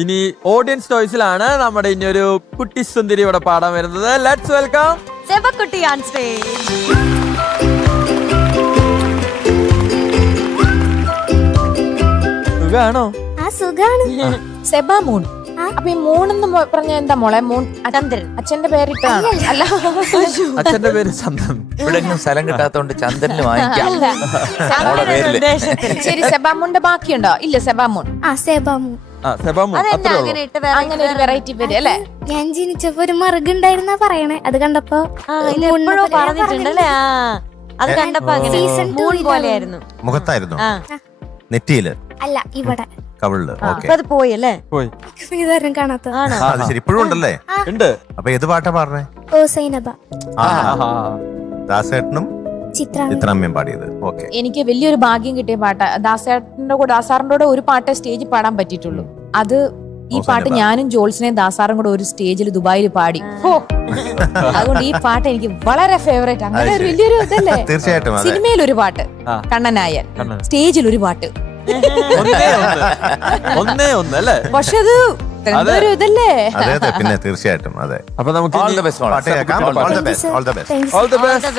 ഇനി ഓഡിയൻസ് ചോയ്സിലാണ് നമ്മുടെ ഇനി ഒരു കുട്ടി സുന്ദരി ഇവിടെ പാടാൻ വരുന്നത്. Let's welcome Sebakutty on stage. സുഖാണോ? സുഖാണ്. സെബാമൂൺ. അപ്പൊ ഈ മൂണെന്ന് പറഞ്ഞ എന്താ മോളെ? മൂൺ ചന്ദ്രൻ അച്ഛന്റെ പേരിട്ടാണ്? അല്ല, അച്ഛന്റെ പേര് ചന്ദൻ. ഇവിടെ സ്ഥലം കിട്ടാത്തോണ്ട് ചന്ദ്രന് വാങ്ങിക്കാം. ശരി, സെബാമൂണിന്റെ ബാക്കിയുണ്ടോ? ഇല്ല, സെബാമൂൺ. സെബാമൂൺ. അങ്ങനെ ഒരു വെറൈറ്റി പേര് അല്ലേ? ഞാൻ ജനിച്ചപ്പോ ഒരു മറുകുണ്ടായിരുന്ന പറയണേ, അത് കണ്ടപ്പോ പറഞ്ഞിട്ടുണ്ടല്ലേ? അത് കണ്ടപ്പോ സീസൺ 2 പോലെയായിരുന്നു. മുഖത്തായിരുന്നു, നെറ്റിയില് അല്ല, ഇവിടെ കവിളില്. ഓക്കെ, അത് പോയി അല്ലേ? പോയി. ഇതാരും കാണാത്ത. അത് ശരി, ഇപ്പോഴും ഉണ്ടല്ലേ? ഉണ്ട്. അപ്പൊ ഏത് പാട്ടാ പാടണേ? ഓ സൈനബ. ദാസേട്ടനും ചിത്രാമ്മയും പാടിയത്. ഓക്കെ, എനിക്ക് വലിയൊരു ഭാഗ്യം കിട്ടിയ പാട്ട്. ദാസാറിന്റെ കൂടെ ഒരു പാട്ടേ സ്റ്റേജിൽ പാടാൻ പറ്റിയിട്ടുള്ളൂ. അത് ഈ പാട്ട് ഞാനും ജോൾസിനെയും ദാസാറും കൂടെ ഒരു സ്റ്റേജിൽ ദുബായിൽ പാടി. അതുകൊണ്ട് ഈ പാട്ട് എനിക്ക് വളരെ ഫേവറേറ്റ്. അങ്ങനെ ഒരു വലിയൊരു ഇതല്ലേ? തീർച്ചയായിട്ടും. സിനിമയിൽ ഒരു പാട്ട് കണ്ണനായൻ, സ്റ്റേജിൽ ഒരു പാട്ട്. ഒന്നേ ഒന്ന് അല്ലേ? പക്ഷെ അത് ഒരു ഇതല്ലേ? അതെ, പിന്നെ തീർച്ചയായിട്ടും. അതെ, അപ്പൊ നമുക്ക് all the best. All the best.